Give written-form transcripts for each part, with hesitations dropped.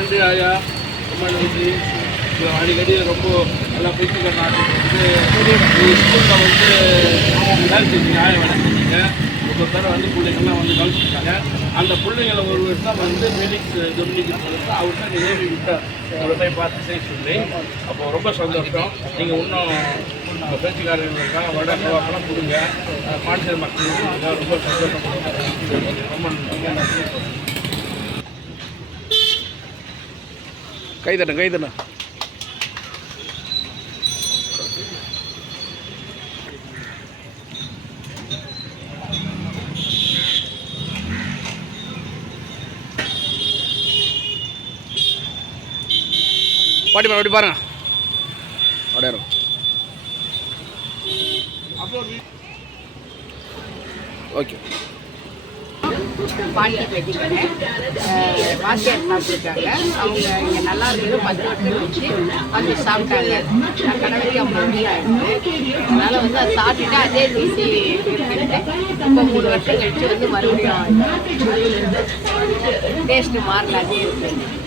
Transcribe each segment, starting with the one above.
நன்றி ஆயா, ரொம்ப நன்றி. அடிக்கடி ரொம்ப நல்லா பேசிக்கிற நாட்டுக்கு ஸ்கூலில் வேலை செஞ்சீங்க, ஆயா வேலை செஞ்சீங்க. ஒரு தடவை பிள்ளைங்கள்லாம் கவனிச்சிருக்காங்க. அந்த பிள்ளைங்களை ஒருவர் தான் ஃபெலிக்ஸ் டொமினிக் அவர் தான் ஏவி விட்டார் உங்களை போய் பார்த்து செய்ய சொல்லி. அப்போ ரொம்ப சந்தோஷம். நீங்கள் இன்னும் உங்கள் பேச்சுக்காரர்களுக்காக வடக்கெல்லாம் கொடுங்க, பாண்டிச்சேரி மக்களுக்கு கொடுங்க. ரொம்ப சந்தோஷம். ரொம்ப நன்றி. கைதண்ண பாட்டி அப்படி பாருங்க. அடையாளம் ஓகே. பாட்டி பெட்டி கடை வாத்தியார் சாப்பிட்டுருக்காங்க. அவங்க இங்கே நல்லா இருக்குது 10 வருஷம் வச்சு வந்து சாப்பிட்டாங்க. நான் கணவருக்கு 50 ஆகிடுச்சு. அதனால் அதை சாப்பிட்டுட்டு அதே ருசி இப்போ 3 வருஷம் கழிச்சு மறுபடியும் டேஸ்ட்டு மாறல, அதே இருக்குது.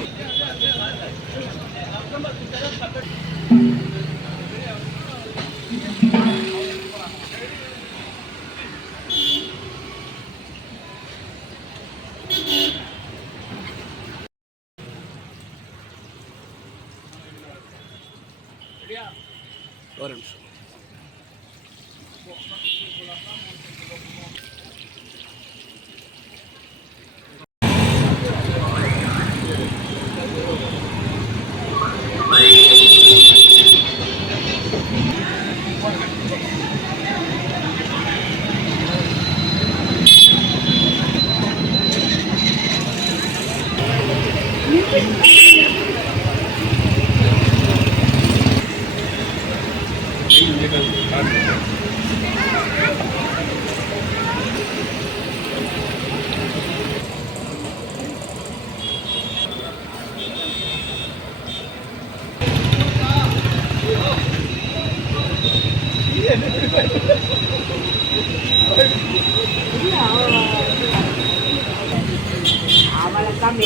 ஒரு நிமிஷம். அவளை தான்